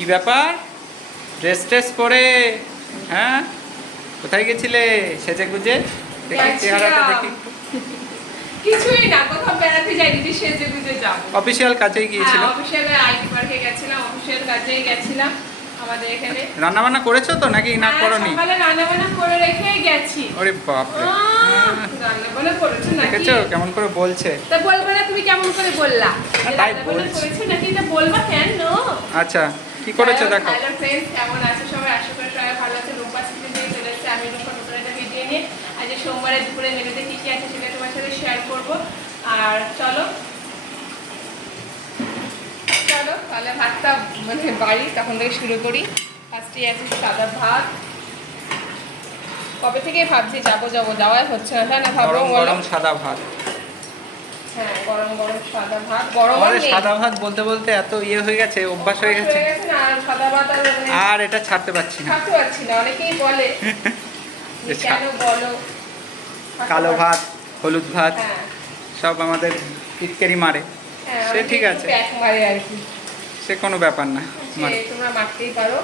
কি ব্যাপার, dress trace পরে? হ্যাঁ, কোথায় গেছিলে সেজে গুজে? দেখি চেহারাটা দেখি। কিছুই না, কোথাও বেড়াতে যাইনি, যে সেজে গুজে যাবো। অফিসিয়াল কাজেই গিয়েছিল? হ্যাঁ, অফিসিয়াল আইটি পার্কে গেছিলাম, অফিসিয়াল কাজেই গেছিলাম আমাদের এখানে। রান্না বান্না করেছো তো নাকি না করনি? সকালে রান্না বান্না করে রেখেই গেছি। ওরে বাপ রে, রান্না বান্না করেছো নাকি? দেখেছো কেমন করে বলছে? তা বলবে না, তুমি কেমন করে বললা? তাই রান্না বান্না বলছি। করেছো নাকি, এটা বলবা কেন? আচ্ছা, কি করেছো দেখো। হ্যালো ফ্রেন্ডস, কেমন আছো সবাই? আশা করি সবাই ভালো আছে। রূপা সিটি থেকে চলে এসেছে আমি, রূপা নতুন একটা ভিডিও নিয়ে। আজ সোমবারে দুপুরে মেনুতে কি কি আছে সেটা তোমার সাথে শেয়ার করবো। আর চলো চলো তাহলে ভাতটা মানে বাড়ি তখন থেকে শুরু করি। ফার্স্টে আছে সাদা ভাত। কবে থেকে ভাবছি যাবো যাবো, যাওয়াই হচ্ছে না, তাই না? ভাবো গরম গরম সাদা ভাত। হ্যাঁ, গরম গরম সাদা ভাত। গরম সাদা ভাত বলতে বলতে এত ইয়ে হয়ে গেছে, অভ্যাস হয়ে গেছে। না, আর সাদা ভাত আর এটা ছাড়তে পারছি না। ছাড়তে পারছি না। অনেকেই বলে কেন বলো, কালো ভাত, হলুদ ভাত হ্যাঁ সব আমাদের পিচকারি মারে। হ্যাঁ, সে ঠিক আছে, প্যাক মারে আর কি, সে কোনো ব্যাপার না। তোমরা মারতেই পারো।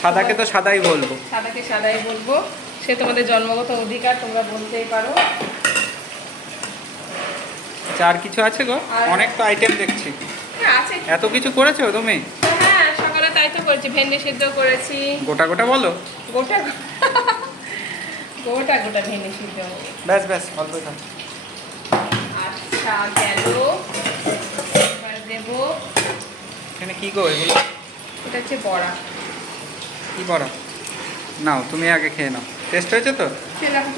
সাদাকে তো সাদাই বলবো। সাদাকে সাদাই বলবো, সে তোমাদের জন্মগত অধিকার, তোমরা বলতেই পারো। আর কিছু আছে গো? অনেক তো আইটেম দেখছি। হ্যাঁ আছে। এত কিছু করেছো তুমি? হ্যাঁ, সকালে তাই তো করেছি, ভেন্ডি সিদ্ধ করেছি। গোটা গোটা বলো। গোটা গোটা গোটা ভেন্ডি সিদ্ধ। ব্যাস ব্যাস, অল্প থাক। আচ্ছা গেল, এবার দেবো। এখানে কি গো এগুলো? এটা হচ্ছে বড়া। কি বড়া? নাও, তুমি আগে খেয়ে নাও। টেস্ট হয়েছে তো?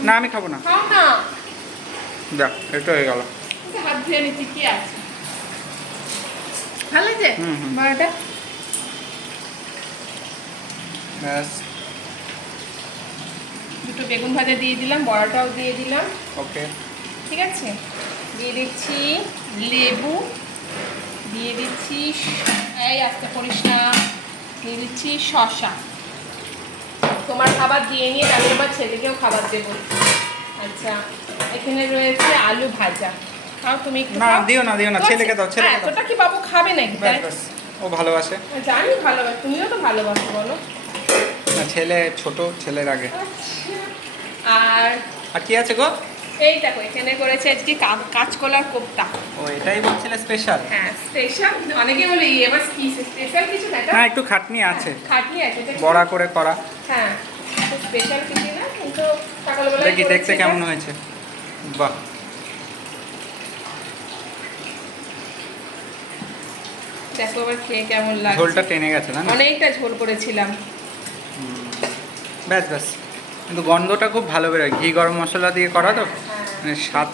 না, আমি খাবো না। খাও না, যাক, এটা হয়ে গেল। হাত ধুয়ে নিচ্ছি, কি আছে? ভালো লাগছে বড়াটা? ব্যাস। দুটো বেগুন ভাজা দিয়ে দিলাম, বড়াটাও দিয়ে দিলাম। ওকে, ঠিক আছে। দিয়ে দিচ্ছি লেবু, দিয়ে দিচ্ছি এই আস্তে করিস না, দিয়ে দিচ্ছি শসা। তোমার খাবার দিয়ে নিয়ে তারপর তোমার ছেলেকেও খাবার দেবো। আচ্ছা, এখানে রয়েছে আলু ভাজা। খাও তুমি একটু। না দিও না, দিও না, ছেলেকে দাও, ছেলেকে দাও। এতটা কি বাবু খাবে নাকি? ব্যাস ব্যাস, ও ভালোবাসে। জানি ভালোবাসে, তুমিও তো ভালোবাসো বলো। না, ছেলে ছোট, ছেলের আগে। আর আর কি আছে গো? এই দেখো, এখানে করেছে আজকে কাঁচকলার কোপ্তা। ও, এটাই বলছিলে স্পেশাল? হ্যাঁ স্পেশাল, অনেকে বলে এবার কি স্পেশাল কিছু না, না, একটু খাটনি আছে, খাটনি আছে, বড়া করে করা। হ্যাঁ, স্পেশাল কিছু না, কিন্তু সকালবেলা দেখি দেখতে কেমন হয়েছে। বাহ, দেখো এবার খেয়ে কেমন লাগছে। ঝোলটা টেনে গেছে না? অনেকটা ঝোল করেছিলাম। ব্যাস ব্যাস, কিন্তু গন্ধটা খুব ভালো বেরোয়, ঘি গরম মশলা দিয়ে করা তো, মানে স্বাদ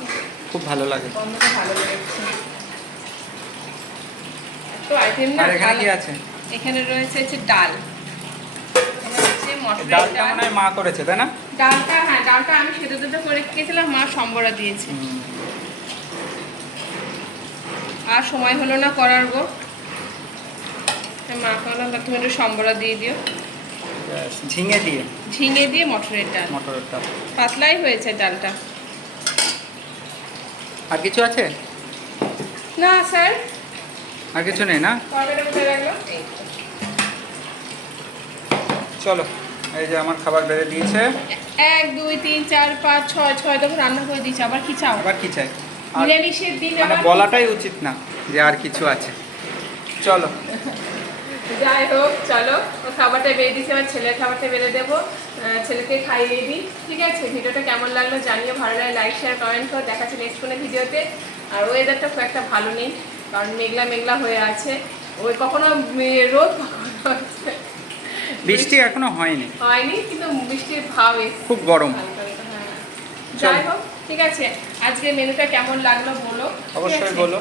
খুব ভালো লাগে। গন্ধটা ভালো লেগেছে। তো আইটেম না। আর এখানে কি আছে? এখানে রয়েছে হচ্ছে ডাল। ডালটা মনে হয় মা করেছে, তাই না? ডালটা, হ্যাঁ ডালটা আমি সেদ্ধ টেদ্ধ করে রেখেছিলাম, মা সম্বরা দিয়েছে। আর সময় হলো না করার গো, মা করলাম তুমি একটু সম্বরা দিয়ে দিও। ঝিঙে দিয়ে? ঝিঙে দিয়ে মটরের ডাল। মটরের ডাল পাতলাই হয়েছে ডালটা। আর কিছু আছে? না স্যার, আর কিছু নেই না? তরকারিটা কোথায় রাখলো? এই তো। চলো, এই যে আমার খাবার বেড়ে দিয়েছে। 1 2 3 4 5 6 6 দেখো রান্না করে দিয়েছে। আবার কি চাও? আবার কি চাই? নিরামিষের দিন মানে আবার বলাটাই উচিত না যে আর কিছু আছে। চলো, যাই হোক, চলো খাবারটা বেড়ে দিচ্ছি, আমার ছেলের খাবারটা বেড়ে দেবো, ছেলেকে খাইয়ে দিই। ঠিক আছে, ভিডিওটা কেমন লাগলো জানিও, ভালো লাগে লাইক শেয়ার কমেন্ট করো। দেখাচ্ছি নেক্সট কোনো ভিডিওতে। আর ওয়েদারটা খুব একটা ভালো নেই, কারণ মেঘলা মেঘলা হয়ে আছে। ওই কখনো রোদ, কখনো বৃষ্টি এখনো হয়নি, কিন্তু বৃষ্টির ভাব এসছে, খুব গরম। যাই হোক, ঠিক আছে, আজকে মেনুটা কেমন লাগলো বলো। অবশ্যই বলো,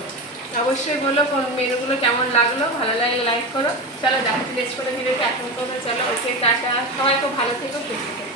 অবশ্যই বলো কোন মেনুগুলো কেমন লাগলো। ভালো লাগলে লাইক করো। চলো দেখাচ্ছি নেক্সট কোনো ভিডিওতে। এখন করবো, চলো ওকে টাটা, সবাই খুব ভালো থেকো, সুস্থ থেকো।